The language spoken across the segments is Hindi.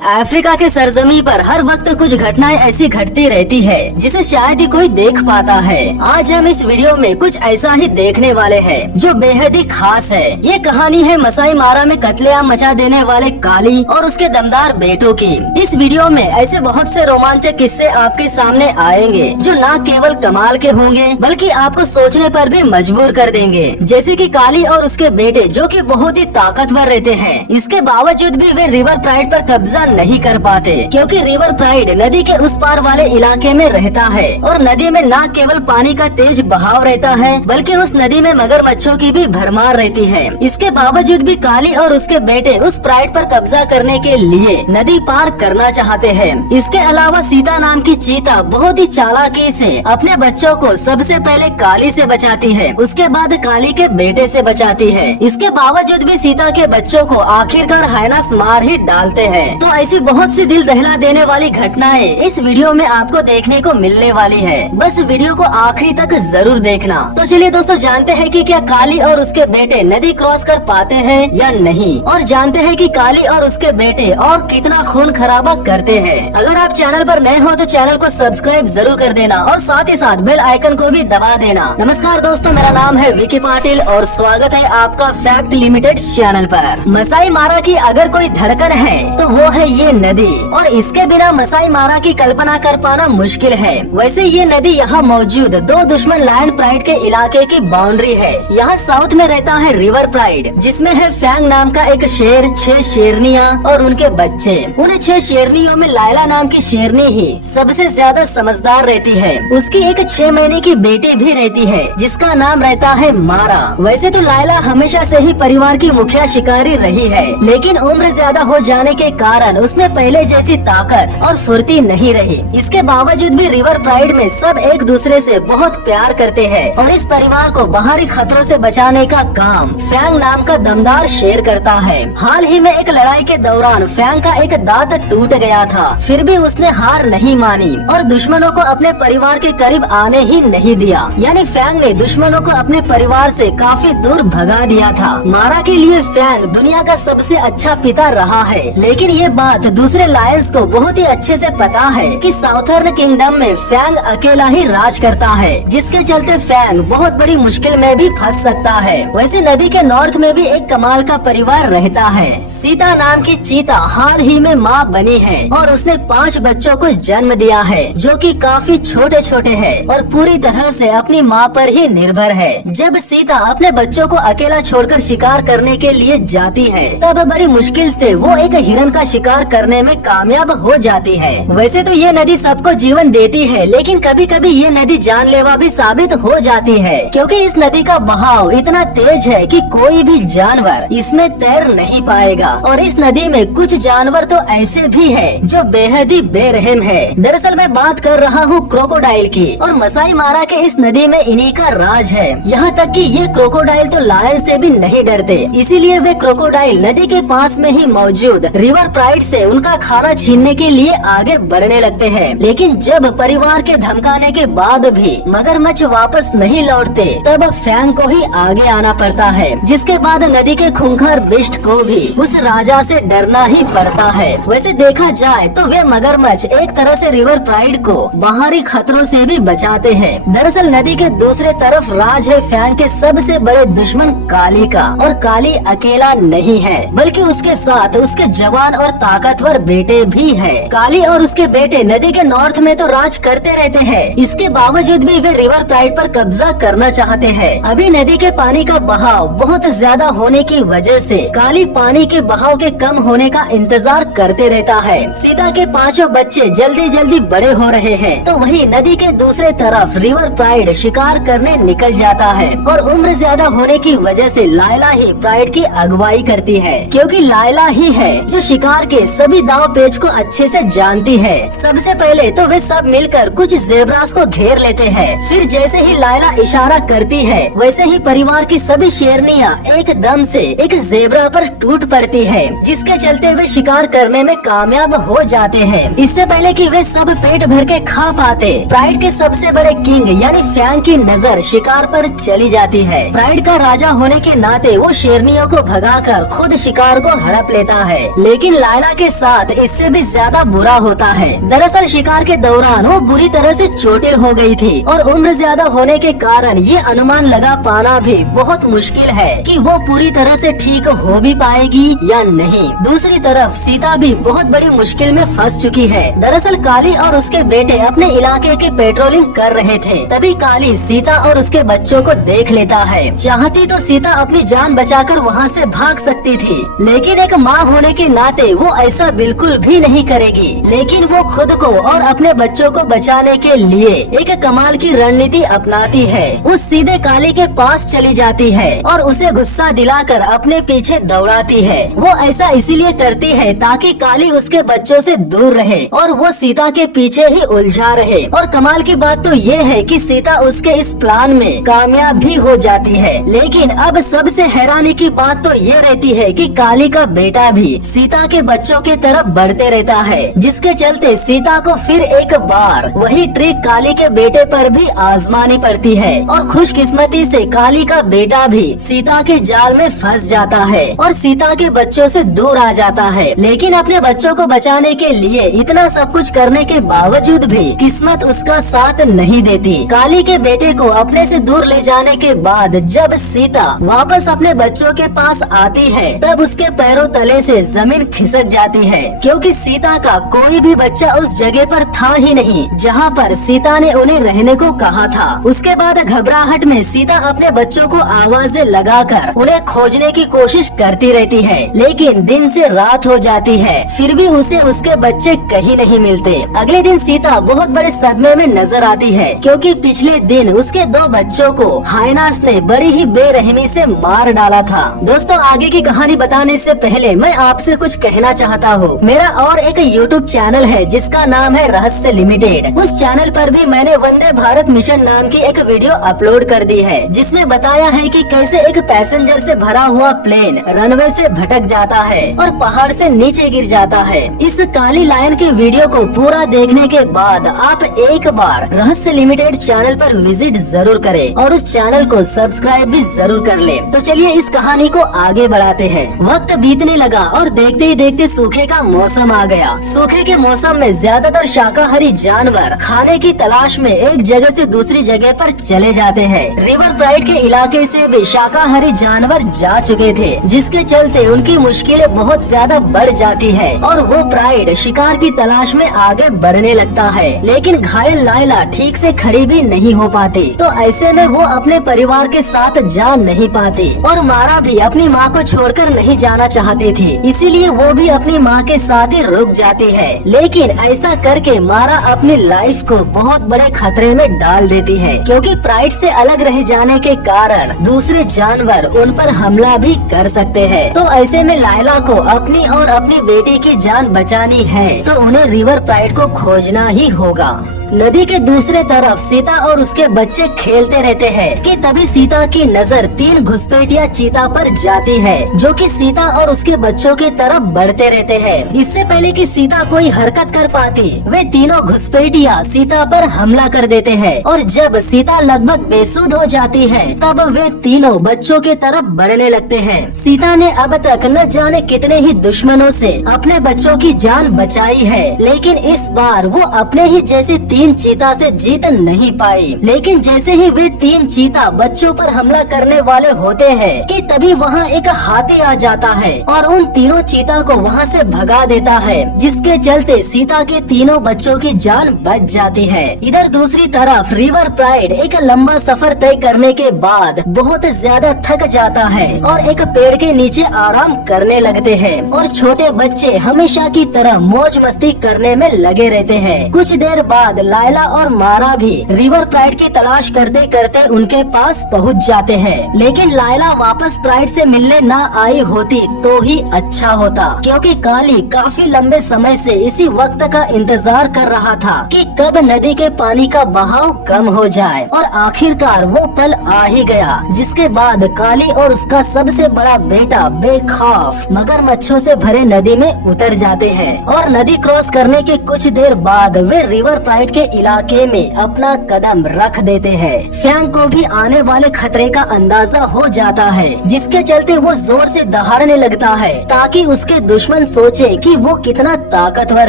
अफ्रीका के सरजमी पर हर वक्त कुछ घटनाएं ऐसी घटती रहती है जिसे शायद ही कोई देख पाता है। आज हम इस वीडियो में कुछ ऐसा ही देखने वाले हैं जो बेहद ही खास है। ये कहानी है मसाई मारा में कत्लेआम मचा देने वाले काली और उसके दमदार बेटों की। इस वीडियो में ऐसे बहुत से रोमांचक किस्से आपके सामने आएंगे जो न केवल कमाल के होंगे बल्कि आपको सोचने पर भी मजबूर कर देंगे। जैसे कि काली और उसके बेटे जो कि बहुत ही ताकतवर रहते हैं, इसके बावजूद भी वे रिवर प्राइड पर कब्जा नहीं कर पाते क्योंकि रिवर प्राइड नदी के उस पार वाले इलाके में रहता है और नदी में न केवल पानी का तेज बहाव रहता है बल्कि उस नदी में मगरमच्छों की भी भरमार रहती है। इसके बावजूद भी काली और उसके बेटे उस प्राइड पर कब्जा करने के लिए नदी पार करना चाहते हैं। इसके अलावा सीता नाम की चीता बहुत ही चालाकी से अपने बच्चों को सबसे पहले काली से बचाती है, उसके बाद काली के बेटे से बचाती है। इसके बावजूद भी सीता के बच्चों को आखिरकार हाइनास मार ही डालते हैं। तो ऐसी बहुत सी दिल दहला देने वाली घटनाएं इस वीडियो में आपको देखने को मिलने वाली है। बस वीडियो को आखिरी तक जरूर देखना। तो चलिए दोस्तों, जानते हैं कि क्या काली और उसके बेटे नदी क्रॉस कर पाते हैं या नहीं, और जानते हैं कि काली और उसके बेटे और कितना खून खराबा करते हैं। अगर आप चैनल पर नए हो तो चैनल को सब्सक्राइब जरूर कर देना और साथ ही साथ बेल आइकन को भी दबा देना। नमस्कार दोस्तों, मेरा नाम है विकी पाटिल और स्वागत है आपका फैक्ट लिमिटेड चैनल पर। मसाई मारा की अगर कोई धड़कन है तो वो है ये नदी, और इसके बिना मसाई मारा की कल्पना कर पाना मुश्किल है। वैसे ये नदी यहाँ मौजूद दो दुश्मन लायन प्राइड के इलाके की बाउंड्री है। यहाँ साउथ में रहता है रिवर प्राइड जिसमें है फैंग नाम का एक शेर, 6 शेरनियाँ और उनके बच्चे। उन 6 शेरनियों में लायला नाम की शेरनी ही सबसे ज्यादा समझदार रहती है। उसकी एक 6 महीने की बेटी भी रहती है जिसका नाम रहता है मारा। वैसे तो लायला हमेशा से ही परिवार की मुखिया शिकारी रही है, लेकिन उम्र ज्यादा हो जाने के कारण उसमें पहले जैसी ताकत और फुर्ती नहीं रही। इसके बावजूद भी रिवर प्राइड में सब एक दूसरे से बहुत प्यार करते हैं और इस परिवार को बाहरी खतरों से बचाने का काम फैंग नाम का दमदार शेर करता है। हाल ही में एक लड़ाई के दौरान फैंग का एक दांत टूट गया था, फिर भी उसने हार नहीं मानी और दुश्मनों को अपने परिवार के करीब आने ही नहीं दिया। यानी फैंग ने दुश्मनों को अपने परिवार से काफी दूर भगा दिया था। मारा के लिए फैंग दुनिया का सबसे अच्छा पिता रहा है, लेकिन ये बात दूसरे लायंस को बहुत ही अच्छे से पता है कि साउथर्न किंगडम में फैंग अकेला ही राज करता है, जिसके चलते फैंग बहुत बड़ी मुश्किल में भी फंस सकता है। वैसे नदी के नॉर्थ में भी एक कमाल का परिवार रहता है। सीता नाम की चीता हाल ही में माँ बनी है और उसने 5 बच्चों को जन्म दिया है जो कि काफी छोटे छोटे हैं और पूरी तरह से अपनी माँ पर ही निर्भर है। जब सीता अपने बच्चों को अकेला छोड़कर शिकार करने के लिए जाती है तब बड़ी मुश्किल से वो एक हिरन का शिकार करने में कामयाब हो जाती है। वैसे तो ये नदी सबको जीवन देती है, लेकिन कभी कभी ये नदी जानलेवा भी साबित हो जाती है क्योंकि इस नदी का बहाव इतना तेज है कि कोई भी जानवर इसमें तैर नहीं पाएगा। और इस नदी में कुछ जानवर तो ऐसे भी हैं जो बेहद ही बेरहम है। दरअसल मैं बात कर रहा हूँ क्रोकोडाइल की, और मसाई मारा के इस नदी में इन्हीं का राज है। यहाँ तक कि ये क्रोकोडाइल तो लायन से भी नहीं डरते, इसीलिए वे क्रोकोडाइल नदी के पास में ही मौजूद रिवर प्राइड से उनका खाना छीनने के लिए आगे बढ़ने लगते हैं। लेकिन जब परिवार के धमकाने के बाद भी मगरमच्छ वापस नहीं लौटते तब फैंग को ही आगे आना पड़ता है, जिसके बाद नदी के खूंखार बिस्ट को भी उस राजा से डरना ही पड़ता है। वैसे देखा जाए तो वे मगरमच्छ एक तरह से रिवर प्राइड को बाहरी खतरों से भी बचाते हैं। दरअसल नदी के दूसरे तरफ राज है फैंग के सबसे बड़े दुश्मन काली का, और काली अकेला नहीं है बल्कि उसके साथ उसके जवान और ताकतवर बेटे भी है। काली और उसके बेटे नदी के नॉर्थ में तो राज करते रहते हैं, इसके बावजूद भी वे रिवर प्राइड पर कब्जा करना चाहते हैं। अभी नदी के पानी का बहाव बहुत ज्यादा होने की वजह से काली पानी के बहाव के कम होने का इंतजार करते रहता है। सीता के 5 बच्चे जल्दी जल्दी बड़े हो रहे हैं, तो वही नदी के दूसरे तरफ रिवर प्राइड शिकार करने निकल जाता है और उम्र ज्यादा होने की वजह से लायला ही प्राइड की अगुवाई करती है, क्योंकि लायला ही है जो शिकार के सभी दाव पेच को अच्छे से जानती है। सबसे पहले तो वे सब मिलकर कुछ ज़ेब्रास को घेर लेते हैं, फिर जैसे ही लायला इशारा करती है वैसे ही परिवार की सभी शेरनियाँ एकदम से एक ज़ेब्रा पर टूट पड़ती है, जिसके चलते वे शिकार करने में कामयाब हो जाते हैं। इससे पहले कि वे सब पेट भर के खा पाते, प्राइड के सबसे बड़े किंग यानी फैंग की नजर शिकार पर चली जाती है। प्राइड का राजा होने के नाते वो शेरनियों को भगाकर खुद शिकार को हड़प लेता है, लेकिन लायला सीता के साथ इससे भी ज्यादा बुरा होता है। दरअसल शिकार के दौरान वो बुरी तरह से चोटिल हो गई थी और उम्र ज्यादा होने के कारण ये अनुमान लगा पाना भी बहुत मुश्किल है कि वो पूरी तरह से ठीक हो भी पाएगी या नहीं। दूसरी तरफ सीता भी बहुत बड़ी मुश्किल में फंस चुकी है। दरअसल काली और उसके बेटे अपने इलाके की पेट्रोलिंग कर रहे थे, तभी काली सीता और उसके बच्चों को देख लेता है। चाहती तो सीता अपनी जान बचाकर वहाँ से भाग सकती थी, लेकिन एक माँ होने के नाते वो ऐसा बिल्कुल भी नहीं करेगी। लेकिन वो खुद को और अपने बच्चों को बचाने के लिए एक कमाल की रणनीति अपनाती है। वो सीधे काली के पास चली जाती है और उसे गुस्सा दिलाकर अपने पीछे दौड़ाती है। वो ऐसा इसीलिए करती है ताकि काली उसके बच्चों से दूर रहे और वो सीता के पीछे ही उलझा रहे। और कमाल की बात तो ये है कि सीता उसके इस प्लान में कामयाब भी हो जाती है। लेकिन अब सबसे हैरानी की बात तो ये रहती है कि काली का बेटा भी सीता के बच्चों की तरफ बढ़ते रहता है, जिसके चलते सीता को फिर एक बार वही ट्रिक काली के बेटे पर भी आजमानी पड़ती है। और खुशकिस्मती से काली का बेटा भी सीता के जाल में फंस जाता है और सीता के बच्चों से दूर आ जाता है। लेकिन अपने बच्चों को बचाने के लिए इतना सब कुछ करने के बावजूद भी किस्मत उसका साथ नहीं देती। काली के बेटे को अपने से दूर ले जाने के बाद जब सीता वापस अपने बच्चों के पास आती है, तब उसके पैरों तले से जमीन खिसक जाती है, क्योंकि सीता का कोई भी बच्चा उस जगह पर था ही नहीं जहाँ पर सीता ने उन्हें रहने को कहा था। उसके बाद घबराहट में सीता अपने बच्चों को आवाजें लगाकर उन्हें खोजने की कोशिश करती रहती है, लेकिन दिन से रात हो जाती है, फिर भी उसे उसके बच्चे कहीं नहीं मिलते। अगले दिन सीता बहुत बड़े सदमे में नजर आती है, क्योंकि पिछले दिन उसके 2 बच्चों को हाइनास ने बड़ी ही बेरहमी से मार डाला था। दोस्तों, आगे की कहानी बताने से पहले मैं आपसे कुछ कहना चाहता हूँ। मेरा और एक YouTube चैनल है जिसका नाम है रहस्य लिमिटेड। उस चैनल पर भी मैंने वंदे भारत मिशन नाम की एक वीडियो अपलोड कर दी है, जिसमें बताया है कि कैसे एक पैसेंजर से भरा हुआ प्लेन रनवे से भटक जाता है और पहाड़ से नीचे गिर जाता है। इस काली लायन के वीडियो को पूरा देखने के बाद आप एक बार रहस्य लिमिटेड चैनल पर विजिट जरूर करें और उस चैनल को सब्सक्राइब भी जरूर कर लें। तो चलिए इस कहानी को आगे बढ़ाते हैं। वक्त बीतने लगा और देखते ही देखते सूखे का मौसम आ गया। सूखे के मौसम में ज्यादातर शाकाहारी जानवर खाने की तलाश में एक जगह से दूसरी जगह पर चले जाते हैं। रिवर प्राइड के इलाके से भी शाकाहारी जानवर जा चुके थे, जिसके चलते उनकी मुश्किलें बहुत ज्यादा बढ़ जाती है और वो प्राइड शिकार की तलाश में आगे बढ़ने लगता है। लेकिन घायल लायला ठीक से खड़ी भी नहीं हो पाती, तो ऐसे में वो अपने परिवार के साथ जा नहीं पाती और मारा भी अपनी माँ को छोड़कर नहीं जाना चाहती थी, इसीलिए वो भी अपनी माँ के साथ ही रुक जाती है। लेकिन ऐसा करके मारा अपनी लाइफ को बहुत बड़े खतरे में डाल देती है, क्योंकि प्राइड से अलग रह जाने के कारण दूसरे जानवर उन पर हमला भी कर सकते हैं। तो ऐसे में लायला को अपनी और अपनी बेटी की जान बचानी है, तो उन्हें रिवर प्राइड को खोजना ही होगा। नदी के दूसरे तरफ सीता और उसके बच्चे खेलते रहते हैं कि तभी सीता की नजर 3 घुसपैठिया चीता पर जाती है, जो कि सीता और उसके बच्चों की तरफ बढ़ते रहते हैं। इससे पहले कि सीता कोई हरकत कर पाती, वे तीनों घुसपैठिया सीता पर हमला कर देते हैं और जब सीता लगभग बेसुध हो जाती है, तब वे तीनों बच्चों की तरफ बढ़ने लगते हैं। सीता ने अब तक न जाने कितने ही दुश्मनों से अपने बच्चों की जान बचाई है, लेकिन इस बार वो अपने ही जैसे 3 चीता से जीत नहीं पाई। लेकिन जैसे ही वे 3 चीता बच्चों पर हमला करने वाले होते हैं कि तभी वहाँ एक हाथी आ जाता है और उन तीनों चीता को वहाँ से भगा देता है, जिसके चलते सीता के तीनों बच्चों की जान बच जाती है। इधर दूसरी तरफ रिवर प्राइड एक लंबा सफर तय करने के बाद बहुत ज्यादा थक जाता है और एक पेड़ के नीचे आराम करने लगते हैं और छोटे बच्चे हमेशा की तरह मौज मस्ती करने में लगे रहते हैं। कुछ देर बाद लायला और मारा भी रिवर प्राइड की तलाश करते करते उनके पास पहुंच जाते हैं। लेकिन लायला वापस प्राइड से मिलने न आई होती तो ही अच्छा होता, क्योंकि काली काफी लंबे समय से इसी वक्त का इंतजार कर रहा था कि कब नदी के पानी का बहाव कम हो जाए और आखिरकार वो पल आ ही गया, जिसके बाद काली और उसका सबसे बड़ा बेटा बेखौफ मगरमच्छों से भरे नदी में उतर जाते हैं और नदी क्रॉस करने के कुछ देर बाद वे रिवर प्राइड के इलाके में अपना कदम रख देते हैं। फैंग को भी आने वाले खतरे का अंदाजा हो जाता है, जिसके चलते वो जोर से दहाड़ने लगता है ताकि उसके दुश्मन दुश्मन सोचे कि वो कितना ताकतवर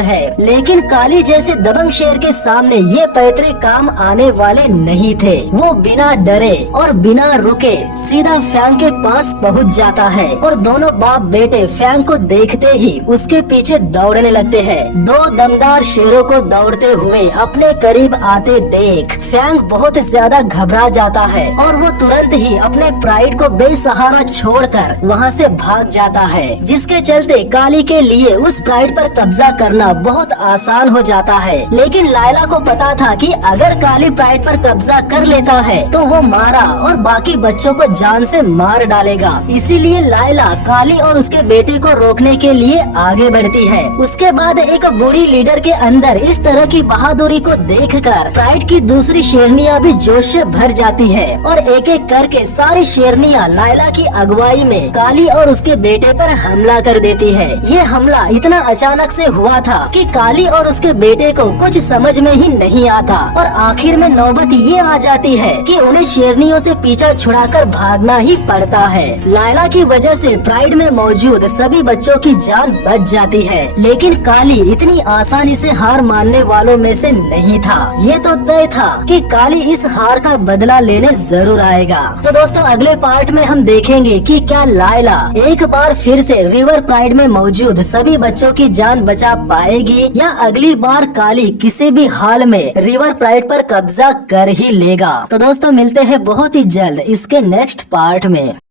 है, लेकिन काली जैसे दबंग शेर के सामने ये पैतरे काम आने वाले नहीं थे। वो बिना डरे और बिना रुके सीधा फैंग के पास पहुंच जाता है और दोनों बाप बेटे फैंग को देखते ही उसके पीछे दौड़ने लगते हैं। दो दमदार शेरों को दौड़ते हुए अपने करीब आते देख फैंग बहुत ज्यादा घबरा जाता है और वो तुरंत ही अपने प्राइड को बेसहारा छोड़कर वहाँ से भाग जाता है, जिसके चलते काली के लिए उस प्राइड पर कब्जा करना बहुत आसान हो जाता है। लेकिन लायला को पता था कि अगर काली प्राइड पर कब्जा कर लेता है तो वो मारा और बाकी बच्चों को जान से मार डालेगा। इसीलिए लायला काली और उसके बेटे को रोकने के लिए आगे बढ़ती है। उसके बाद एक बूढ़ी लीडर के अंदर इस तरह की बहादुरी को देखकर प्राइड की दूसरी शेरनियां भी जोश से भर जाती है और एक एक करके सारी शेरनियां लायला की अगुवाई में काली और उसके बेटे पर हमला कर देती है। ये हमला इतना अचानक से हुआ था कि काली और उसके बेटे को कुछ समझ में ही नहीं आता और आखिर में नौबत ये आ जाती है कि उन्हें शेरनियों से पीछा छुड़ाकर भागना ही पड़ता है। लायला की वजह से प्राइड में मौजूद सभी बच्चों की जान बच जाती है, लेकिन काली इतनी आसानी से हार मानने वालों में से नहीं था। ये तो तय था कि काली इस हार का बदला लेने जरूर आएगा। तो दोस्तों अगले पार्ट में हम देखेंगे कि क्या लायला एक बार फिर से रिवर प्राइड में मौजूद सभी बच्चों की जान बचा पाएगी या अगली बार काली किसी भी हाल में रिवर प्राइड पर कब्जा कर ही लेगा। तो दोस्तों मिलते हैं बहुत ही जल्द इसके नेक्स्ट पार्ट में।